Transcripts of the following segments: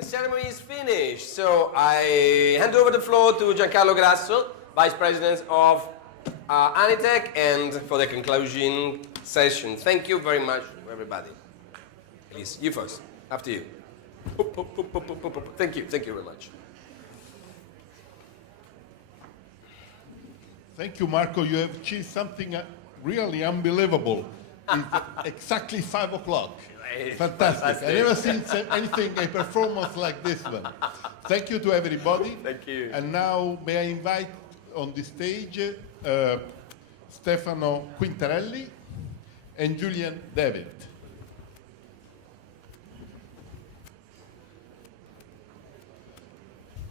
The ceremony is finished, so I hand over the floor to Giancarlo Grasso, Vice President of Anitec, and for the conclusion session. Thank you very much, everybody. Please, you first. After you. Thank you very much. Thank you, Marco. You have achieved something really unbelievable. It's exactly 5 o'clock. Fantastic. I never seen anything, a performance like this one. Thank you to everybody. Thank you. And now may I invite on the stage Stefano Quintarelli and Julian David.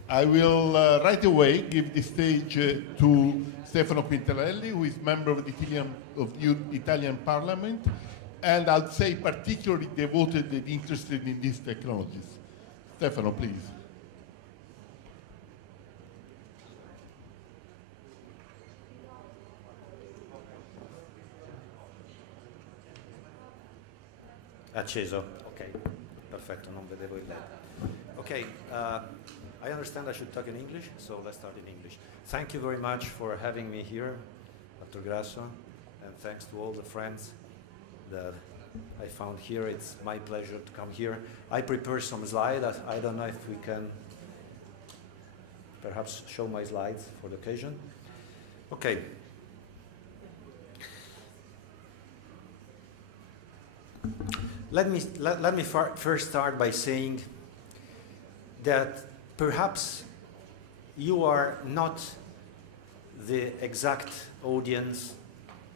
I will right away give the stage to Stefano Quintarelli, who is member of the Italian Parliament, and I'd say particularly devoted and interested in these technologies. Stefano, please. Acceso, ok, perfetto, non vedevo il LED. Okay, I understand I should talk in English, so let's start in English. Thank you very much for having me here, Dr. Grasso, and thanks to all the friends that I found here. It's my pleasure to come here. I prepared some slides. I don't know if we can perhaps show my slides for the occasion. Okay. Let me first start by saying that perhaps you are not the exact audience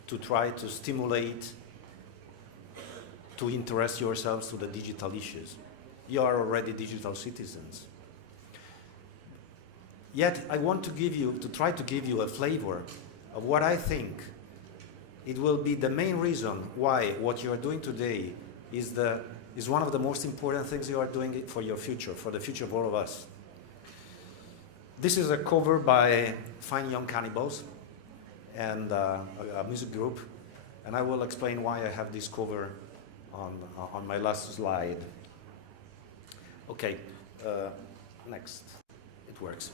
to try to stimulate, to interest yourselves to the digital issues. You are already digital citizens. Yet I want to try to give you a flavor of what I think it will be the main reason why what you are doing today is one of the most important things you are doing for your future, for the future of all of us. This is a cover by Fine Young Cannibals and a music group, and I will explain why I have this cover on my last slide. Okay, next. It works.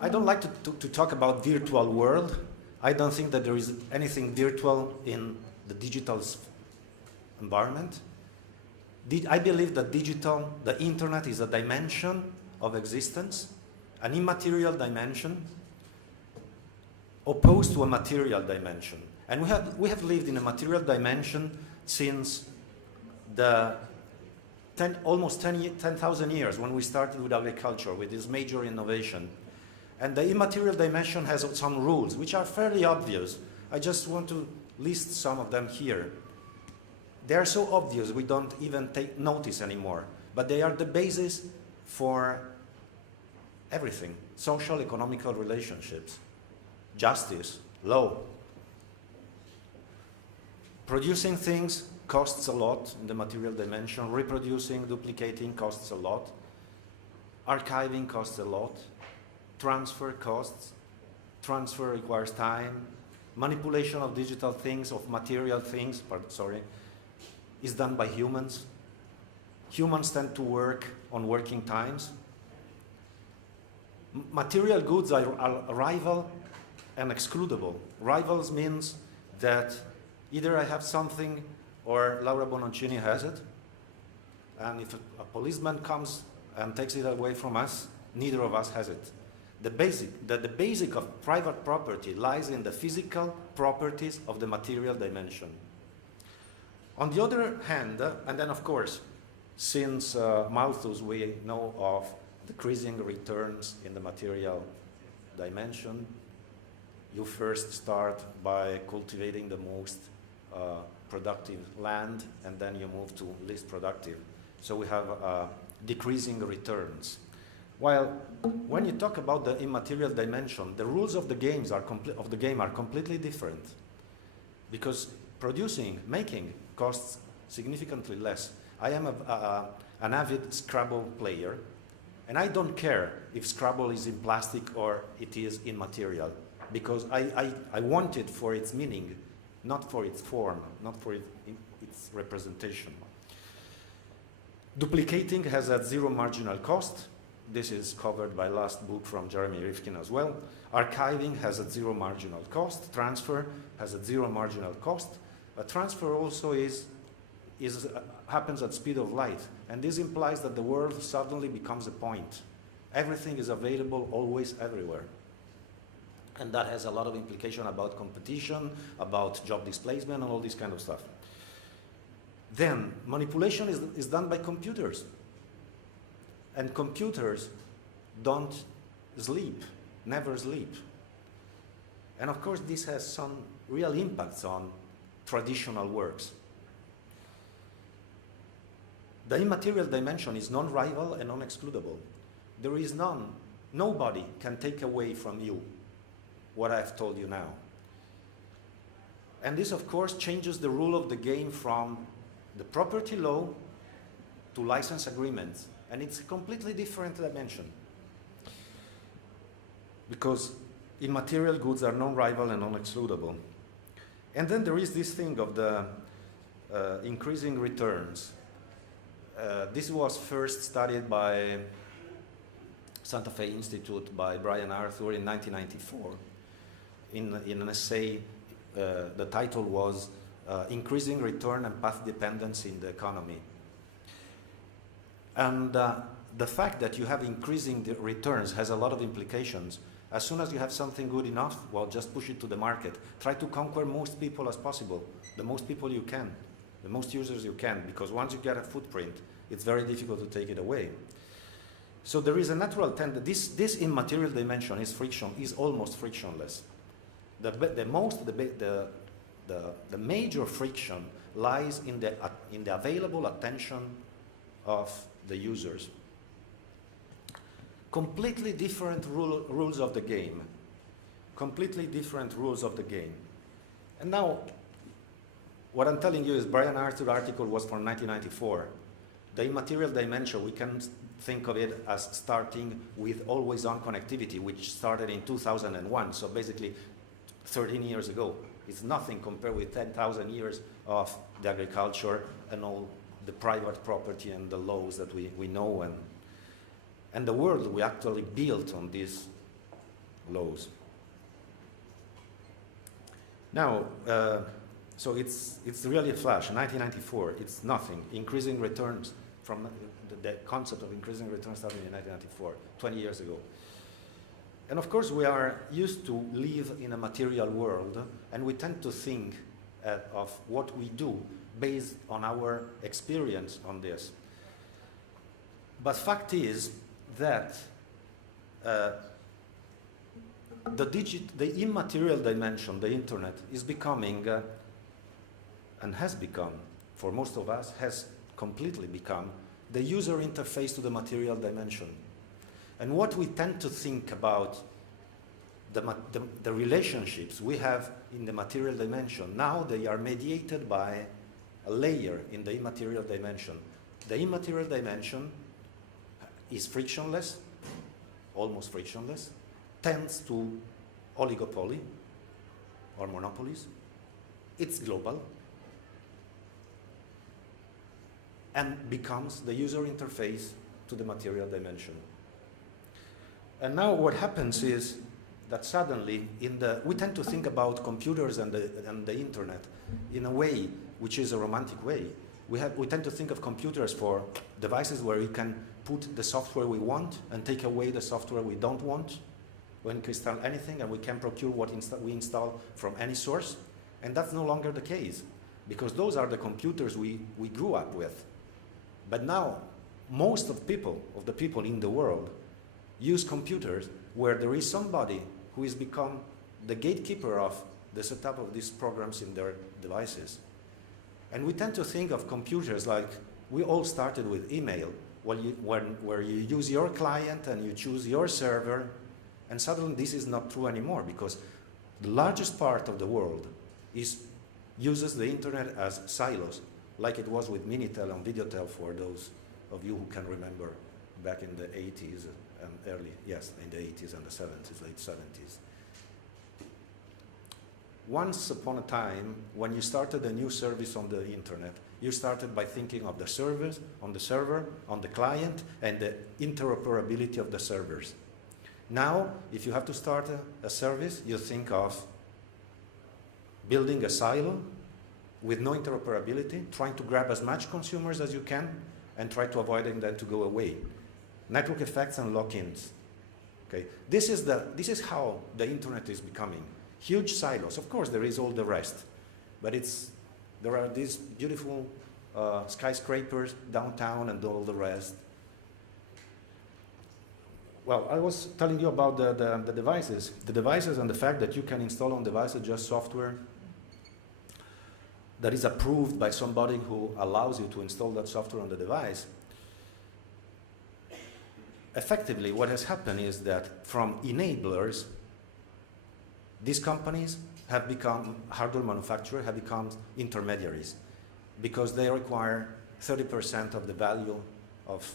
I don't like to talk about virtual world. I don't think that there is anything virtual in the digital environment. I believe that the internet is a dimension of existence, an immaterial dimension, opposed to a material dimension. And we have lived in a material dimension since almost 10,000 years, when we started with agriculture, with this major innovation. And the immaterial dimension has some rules, which are fairly obvious. I just want to list some of them here. They are so obvious we don't even take notice anymore, but they are the basis for everything: social, economical relationships, justice, law. Producing things costs a lot in the material dimension. Reproducing, duplicating costs a lot. Archiving costs a lot. Transfer costs. Transfer requires time. Manipulation of digital things, of material things, is done by humans. Humans tend to work on working times. Material goods are rival and excludable. Rivals means that either I have something or Laura Bononcini has it, and if a policeman comes and takes it away from us, neither of us has it. The basic of private property lies in the physical properties of the material dimension. On the other hand, and then of course, since Malthus we know of decreasing returns in the material dimension, you first start by cultivating the most productive land, and then you move to least productive. So we have decreasing returns. While when you talk about the immaterial dimension, the rules of the game are completely different, because making costs significantly less. I am an avid Scrabble player, and I don't care if Scrabble is in plastic or it is in material, because I want it for its meaning, not for its form, not for its representation. Duplicating has at zero marginal cost. This is covered by last book from Jeremy Rifkin as well. Archiving has at zero marginal cost. Transfer has at zero marginal cost. But transfer also happens at speed of light. And this implies that the world suddenly becomes a point. Everything is available always everywhere. And that has a lot of implication about competition, about job displacement, and all this kind of stuff. Then, manipulation is done by computers. And computers don't sleep, never sleep. And of course, this has some real impacts on traditional works. The immaterial dimension is non-rival and non-excludable. There is none. Nobody can take away from you what I've told you now. And this, of course, changes the rule of the game from the property law to license agreements. And it's a completely different dimension. Because immaterial goods are non-rival and non-excludable. And then there is this thing of the increasing returns. This was first studied by Santa Fe Institute by Brian Arthur in 1994. In an essay, the title was Increasing Return and Path Dependence in the Economy. And the fact that you have increasing the returns has a lot of implications. As soon as you have something good enough, well, just push it to the market. Try to conquer most people as possible, the most people you can, the most users you can, because once you get a footprint, it's very difficult to take it away. So there is a natural tendency. This immaterial dimension is almost frictionless. The major friction lies in the available attention of the users. Completely different rules of the game. Completely different rules of the game. And now, what I'm telling you is Brian Arthur's article was from 1994. The immaterial dimension, we can think of it as starting with always-on connectivity, which started in 2001, so basically 13 years ago. It's nothing compared with 10,000 years of the agriculture and all the private property and the laws that we know, and the world we actually built on these laws. Now, so it's really a flash. 1994, it's nothing. Increasing returns from the concept of increasing returns started in 1994, 20 years ago. And of course, we are used to live in a material world, and we tend to think of what we do based on our experience on this. But fact is that the immaterial dimension, the internet, is becoming, and has become, for most of us, has completely become the user interface to the material dimension. And what we tend to think about the relationships we have in the material dimension, now they are mediated by a layer in the immaterial dimension. The immaterial dimension is frictionless, almost frictionless, tends to oligopoly or monopolies. It's global and becomes the user interface to the material dimension. And now what happens is that suddenly we tend to think about computers and the internet in a way which is a romantic way. We tend to think of computers for devices where we can put the software we want and take away the software we don't want. We can install anything and we can procure what we install from any source. And that's no longer the case, because those are the computers we grew up with. But now, most of the people in the world use computers where there is somebody who has become the gatekeeper of the setup of these programs in their devices. And we tend to think of computers like we all started with email, where you use your client and you choose your server, and suddenly this is not true anymore, because the largest part of the world uses the internet as silos, like it was with Minitel and Videotel, for those of you who can remember back in the 80s and in the 80s and the 70s, late 70s. Once upon a time, when you started a new service on the internet, You started by thinking of the servers, on the server, on the client, and the interoperability of the servers. Now, if you have to start a service, you think of building a silo with no interoperability, trying to grab as much consumers as you can, and try to avoiding them to go away. Network effects and lock-ins. Okay, this is how the internet is becoming. Huge silos. Of course, there is all the rest, but there are these beautiful skyscrapers downtown and all the rest. Well, I was telling you about the devices. The devices and the fact that you can install on devices just software that is approved by somebody who allows you to install that software on the device. Effectively, what has happened is that from enablers, these companies have become, hardware manufacturers have become intermediaries because they require 30% of the value of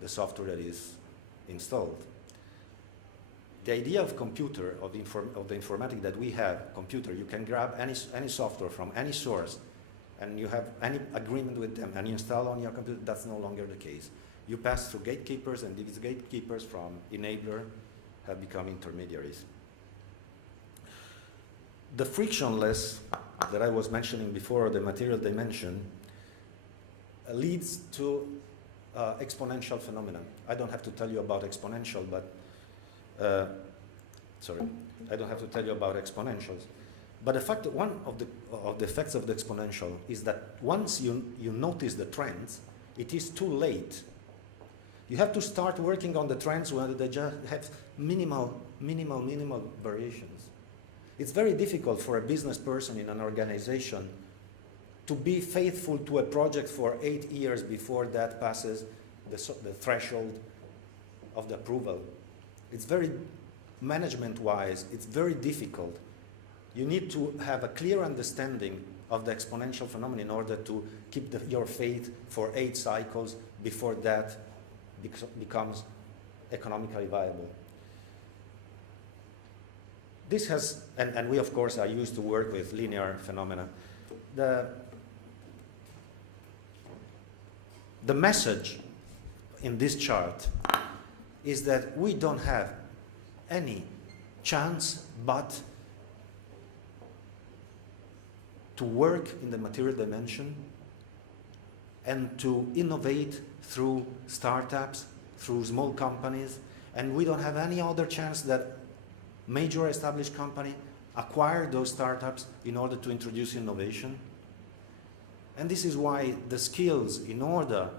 the software that is installed. The idea of computer, of the informatic that we have, computer, you can grab any software from any source and you have any agreement with them and you install on your computer, that's no longer the case. You pass through gatekeepers and these gatekeepers from enabler have become intermediaries. The frictionless that I was mentioning before, the material dimension, leads to exponential phenomena. I don't have to tell you about exponential, but I don't have to tell you about exponentials. But the fact that one of the effects of the exponential is that once you notice the trends, it is too late. You have to start working on the trends where they just have minimal variations. It's very difficult for a business person in an organization to be faithful to a project for 8 years before that passes the threshold of the approval. It's very, management-wise, it's very difficult. You need to have a clear understanding of the exponential phenomenon in order to keep your faith for 8 cycles before that becomes economically viable. This has, and we of course are used to work with linear phenomena. The message in this chart is that we don't have any chance but to work in the material dimension and to innovate through startups, through small companies, and we don't have any other chance that major established company acquire those startups in order to introduce innovation. And this is why the skills in order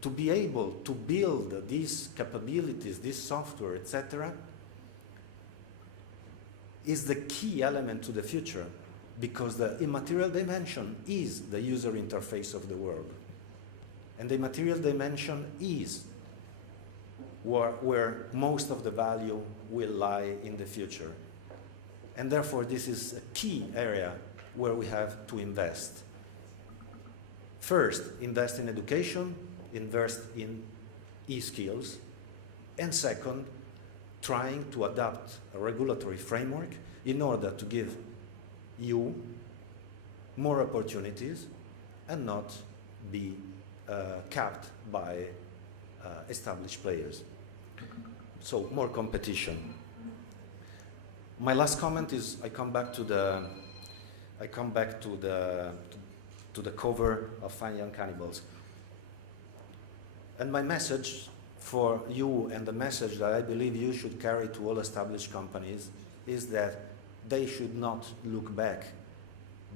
to be able to build these capabilities, this software, etc., is the key element to the future, because the immaterial dimension is the user interface of the world. And the material dimension is where most of the value will lie in the future. And therefore, this is a key area where we have to invest. First, invest in education, invest in e-skills. And second, trying to adapt a regulatory framework in order to give you more opportunities and not be capped by established players. So more competition. My last comment is I come back to the cover of Fine Young Cannibals. And my message for you, and the message that I believe you should carry to all established companies, is that they should not look back,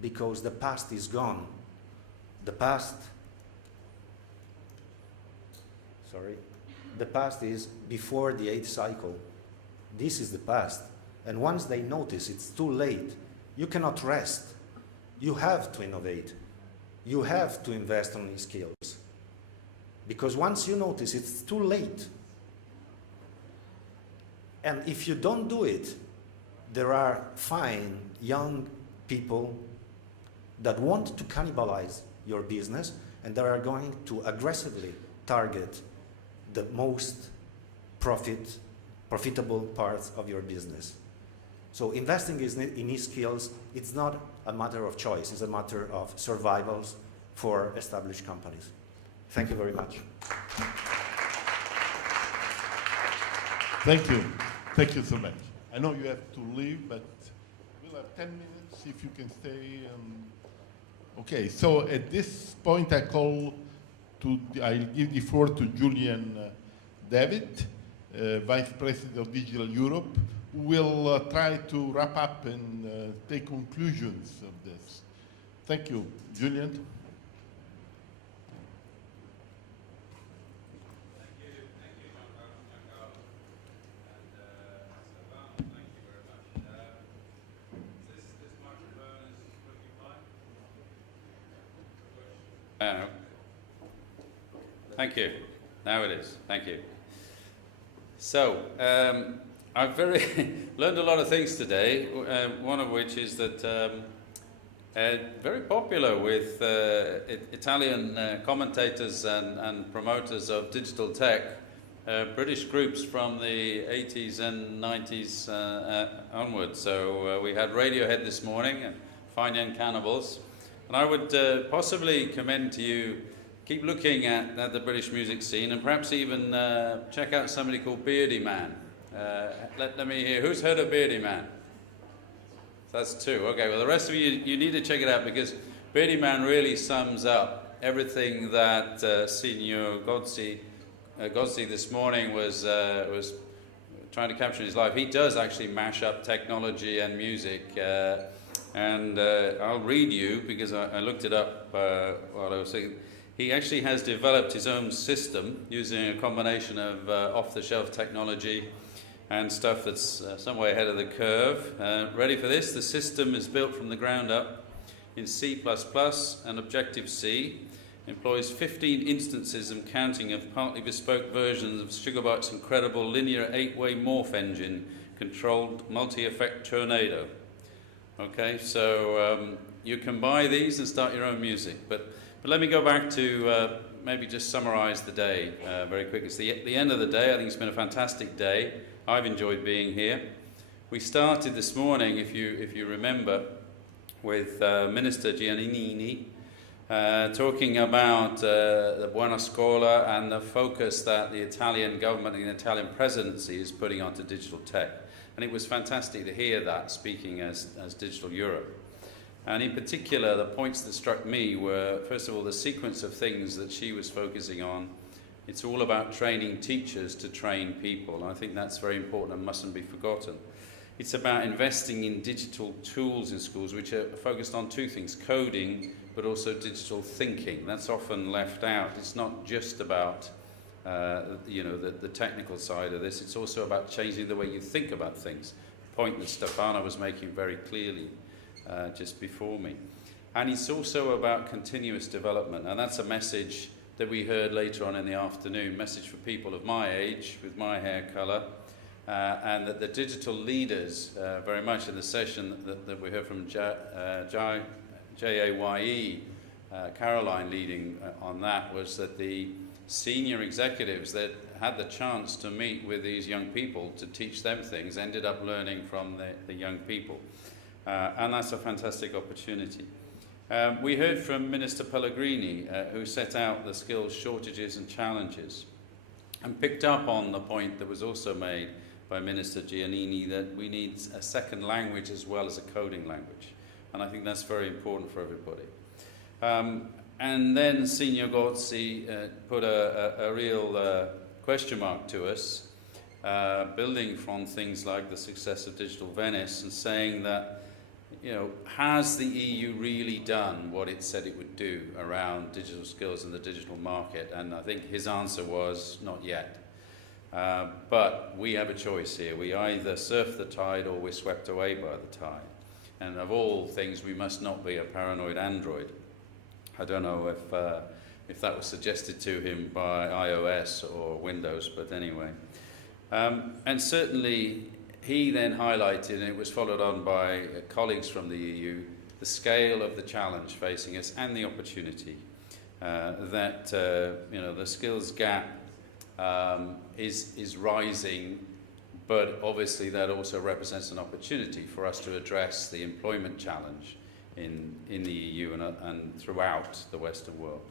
because the past is gone. The past is before the 8th cycle. This is the past. And once they notice it's too late, you cannot rest. You have to innovate. You have to invest on these skills. Because once you notice it's too late, and if you don't do it, there are fine young people that want to cannibalize your business, and they are going to aggressively target the most profitable parts of your business. So investing in e-skills, it's not a matter of choice, it's a matter of survival for established companies. Thank you very much. Thank you. Thank you so much. I know you have to leave, but we'll have 10 minutes if you can stay. Okay, so at this point I'll give the floor to Julian David, Vice President of Digital Europe, who will try to wrap up and take conclusions of this. Thank you. Julian? Thank you. Now it is. Thank you. So, I've learned a lot of things today, one of which is that very popular with Italian commentators and promoters of digital tech, British groups from the 80s and 90s onwards. So we had Radiohead this morning, and Fine Young Cannibals. And I would possibly commend to you, keep looking at the British music scene, and perhaps even check out somebody called Beardy Man. Let me hear, who's heard of Beardy Man? That's two. Okay, well the rest of you need to check it out, because Beardy Man really sums up everything that Signor Gozzi this morning was trying to capture in his life. He does actually mash up technology and music. And I'll read you, because I looked it up while I was saying. He actually has developed his own system using a combination of off-the-shelf technology and stuff that's some way ahead of the curve. Ready for this? The system is built from the ground up in C++ and Objective-C, employs 15 instances and counting of partly bespoke versions of Sugarbyte's incredible linear 8-way morph engine controlled multi-effect Tornado. Okay, so you can buy these and start your own music. But let me go back to maybe just summarize the day very quickly. It's the end of the day. I think it's been a fantastic day. I've enjoyed being here. We started this morning, if you remember, with Minister Giannini talking about the Buona Scuola and the focus that the Italian government and the Italian presidency is putting onto digital tech. And it was fantastic to hear that, speaking as Digital Europe. And in particular, the points that struck me were, first of all, the sequence of things that she was focusing on. It's all about training teachers to train people. And I think that's very important and mustn't be forgotten. It's about investing in digital tools in schools, which are focused on two things, coding, but also digital thinking. That's often left out. It's not just about the technical side of this. It's also about changing the way you think about things. A point that Stefano was making very clearly just before me. And it's also about continuous development, and that's a message that we heard later on in the afternoon, message for people of my age, with my hair colour, and that the digital leaders, very much in the session that we heard from JAYE, Caroline leading on that, was that the senior executives that had the chance to meet with these young people to teach them things ended up learning from the young people. And that's a fantastic opportunity. We heard from Minister Pellegrini, who set out the skills shortages and challenges, and picked up on the point that was also made by Minister Giannini, that we need a second language as well as a coding language. And I think that's very important for everybody. And then Signor Gozzi put a real question mark to us, building from things like the success of Digital Venice and saying that, has the EU really done what it said it would do around digital skills in the digital market? And I think his answer was not yet. But we have a choice here. We either surf the tide or we're swept away by the tide. And of all things, we must not be a paranoid android. I don't know if that was suggested to him by iOS or Windows, but anyway. And certainly, he then highlighted, and it was followed on by colleagues from the EU, the scale of the challenge facing us and the opportunity. That the skills gap is rising, but obviously that also represents an opportunity for us to address the employment challenge in the EU and throughout the Western world.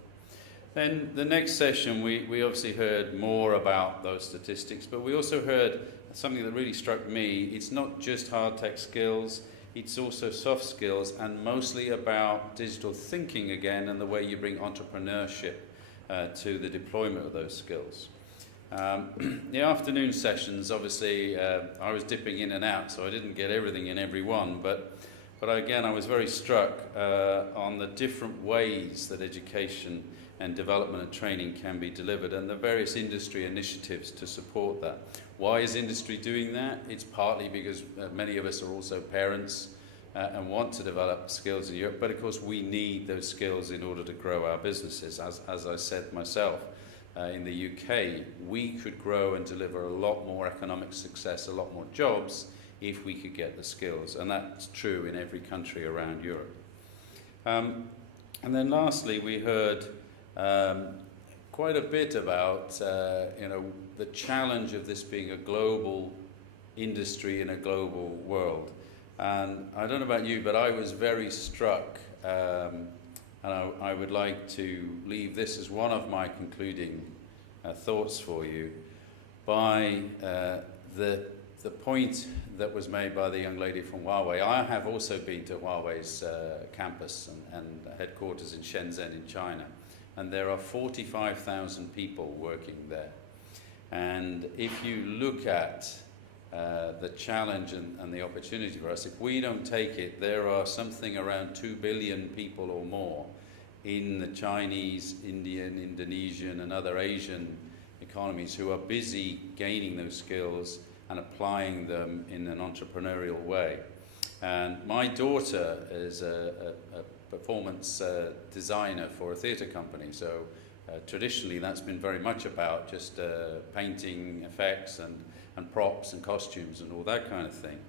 Then the next session, we obviously heard more about those statistics, but we also heard something that really struck me. It's not just hard tech skills, it's also soft skills, and mostly about digital thinking again and the way you bring entrepreneurship to the deployment of those skills. The afternoon sessions, obviously, I was dipping in and out, so I didn't get everything in every one, but again, I was very struck on the different ways that education and development and training can be delivered and the various industry initiatives to support that. Why is industry doing that? It's partly because many of us are also parents and want to develop skills in Europe, but of course we need those skills in order to grow our businesses. As I said myself, in the UK, we could grow and deliver a lot more economic success, a lot more jobs, if we could get the skills, and that's true in every country around Europe. And then lastly, we heard quite a bit about the challenge of this being a global industry in a global world. And I don't know about you, but I was very struck, and I would like to leave this as one of my concluding thoughts for you, by the point that was made by the young lady from Huawei. I have also been to Huawei's campus and headquarters in Shenzhen in China, and there are 45,000 people working there. And if you look at the challenge and the opportunity for us, if we don't take it, there are something around 2 billion people or more in the Chinese, Indian, Indonesian and other Asian economies who are busy gaining those skills and applying them in an entrepreneurial way. And my daughter is a performance designer for a theatre company, so traditionally that's been very much about just painting effects and props and costumes and all that kind of thing.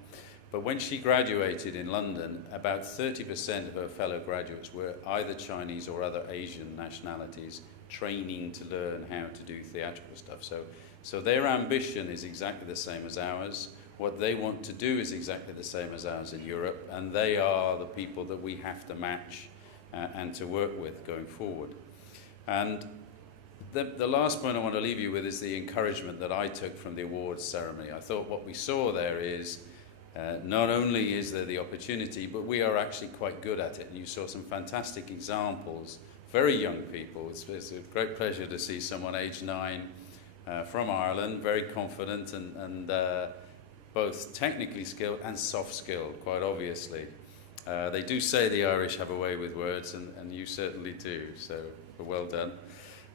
But when she graduated in London, about 30% of her fellow graduates were either Chinese or other Asian nationalities, training to learn how to do theatrical stuff. So their ambition is exactly the same as ours. What they want to do is exactly the same as ours in Europe, and they are the people that we have to match and to work with going forward. And the last point I want to leave you with is the encouragement that I took from the awards ceremony. I thought what we saw there is not only is there the opportunity, but we are actually quite good at it. And you saw some fantastic examples, very young people. It's a great pleasure to see someone age 9 from Ireland, very confident and both technically skilled and soft skilled, quite obviously. They do say the Irish have a way with words, and you certainly do, so well done.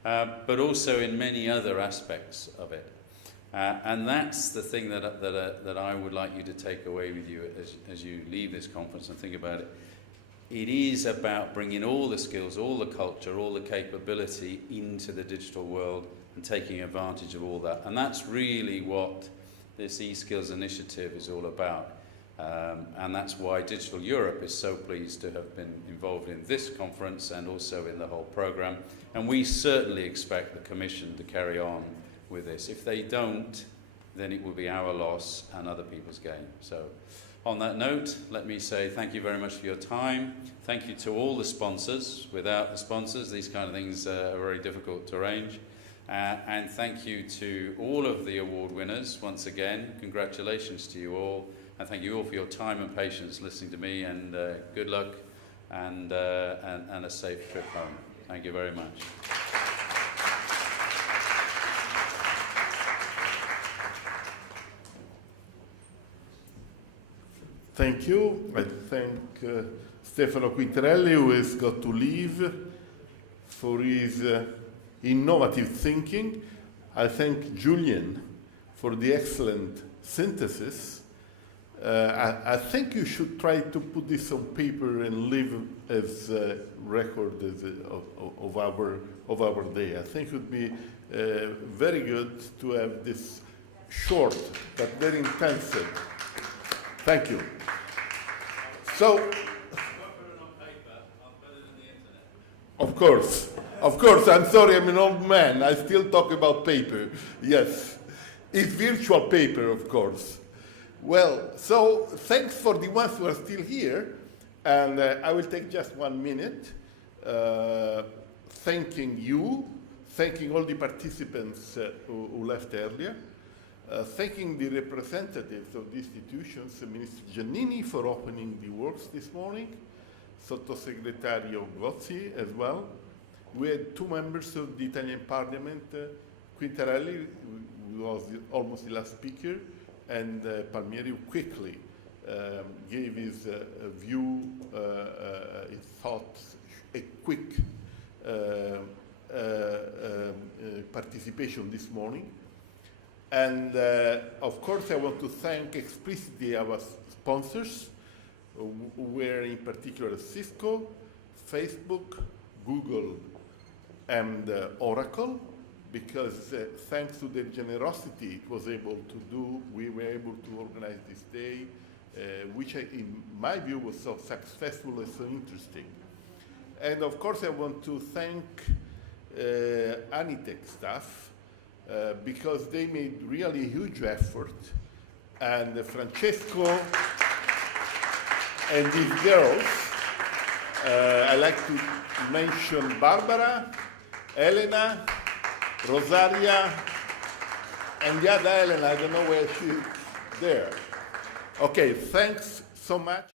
But also in many other aspects of it. And that's the thing that I would like you to take away with you as you leave this conference and think about it. It is about bringing all the skills, all the culture, all the capability into the digital world and taking advantage of all that. And that's really what this eSkills initiative is all about. And that's why Digital Europe is so pleased to have been involved in this conference and also in the whole program. And we certainly expect the Commission to carry on with this. If they don't, then it will be our loss and other people's gain. So on that note, let me say thank you very much for your time. Thank you to all the sponsors. Without the sponsors, these kind of things are very difficult to arrange. And thank you to all of the award winners. Once again, congratulations to you all. And thank you all for your time and patience listening to me, and good luck and a safe trip home. Thank you very much. Thank you. I thank Stefano Quintarelli, who has got to leave, for his innovative thinking. I thank Julian for the excellent synthesis. I think you should try to put this on paper and leave as a record of our day. I think it would be very good to have this short but very intensive. Thank you. So, of course, I'm sorry, I'm an old man. I still talk about paper. Yes, it's virtual paper, of course. Well, so thanks for the ones who are still here. And I will take just 1 minute thanking you, thanking all the participants who left earlier, thanking the representatives of the institutions, Minister Giannini for opening the works this morning, Sottosegretario Gozzi as well. We had 2 members of the Italian Parliament, Quintarelli, who was almost the last speaker, and Palmieri, who quickly gave his view, his thoughts, a quick participation this morning. And of course, I want to thank explicitly our sponsors, who were in particular Cisco, Facebook, Google, and Oracle, because thanks to their generosity, we were able to organize this day, which in my view was so successful and so interesting. And of course, I want to thank Anitec staff, because they made really a huge effort, and Francesco and these girls, I like to mention Barbara, Elena, Rosaria, and the other Elena, I don't know where she's there. Okay, thanks so much.